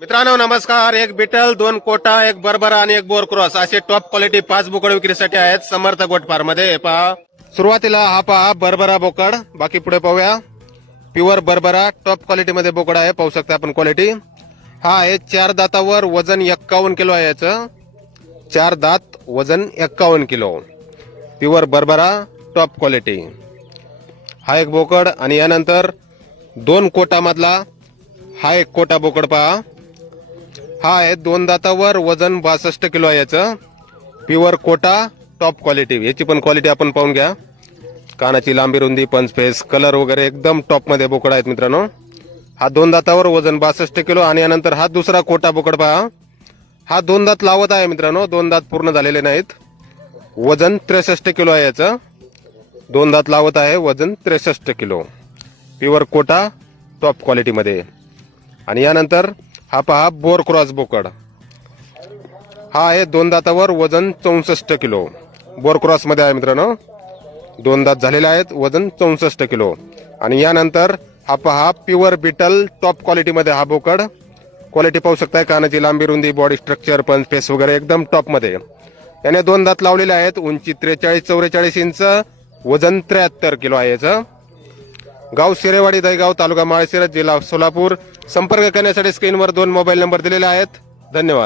मित्रांनो नमस्कार. एक बिटल दोन कोटा एक बरबरा आणि एक बोर क्रॉस. असे टॉप क्वालिटी पाच बोकड विक्रीसाठी आहेत समर्थ गोटफारमध्ये पहा. सुरुवातीला हा पहा बरबरा बोकड. बाकी पुढे पाहूया. प्युअर बरबरा टॉप क्वालिटी मध्ये बोकड आहे. पाहू शकता आपण क्वालिटी हा आहे चार दातावर वजन एक्कावन्न किलो आहे याचं. चार दात वजन एक्कावन्न किलो. प्युअर बरबरा टॉप क्वालिटी हा एक बोकड आणि यानंतर दोन कोटामधला हा एक कोटा बोकड पहा. हा आहे दोन दातावर वजन बासष्ट किलो आहे याचं. प्युअर कोटा टॉप क्वालिटी याची पण क्वालिटी आपण पाहून घ्या. कानाची लांबी रुंदी पंच फेस कलर वगैरे एकदम टॉपमध्ये बोकड आहेत मित्रांनो. हा दोन दातावर वजन बासष्ट किलो आणि यानंतर हा दुसरा कोटा बोकड पहा. हा दोन दात लावत आहे मित्रांनो. दोन दात पूर्ण झालेले नाहीत. वजन त्रेसष्ट किलो आहे याचं. दोन दात लावत आहे वजन त्रेसष्ट किलो. प्युअर कोटा टॉप क्वालिटीमध्ये आणि यानंतर हा पहा बोर क्रॉस बोकड. हा आहे दोन दातावर वजन चौसष्ट किलो. बोर क्रॉसमध्ये आहे मित्रांनो दोन दात झालेले आहेत वजन चौसष्ट किलो. आणि यानंतर हा पहा प्युअर बिटल टॉप क्वालिटीमध्ये हा बोकड. क्वालिटी पाहू शकताय कानाची लांबी रुंदी बॉडी स्ट्रक्चर पंच फेस वगैरे एकदम टॉपमध्ये. याने दोन दात लावलेले आहेत उंची त्रेचाळीस चौवेचाळीस इंच वजन त्र्याहत्तर किलो आहे याचं. गाव शिरेवाडी दहीगाव तालुका माळशिरस जिल्हा सोलापूर. संपर्क करण्यासाठी स्क्रीनवर दोन मोबाईल नंबर दिलेले आहेत. धन्यवाद.